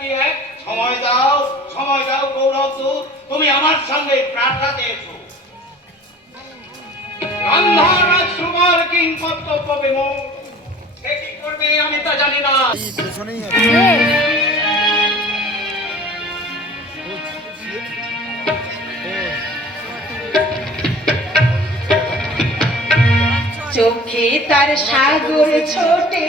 কি সময় দাও গৌরব দূত, তুমি আমার সঙ্গে প্রার্থনাতে এসো। গান্ধার রাজকুমার কিং কর্তব্য বিমূঢ়, সে কি করবে আমি তা জানি না। চোখে তার সাগর ছোটে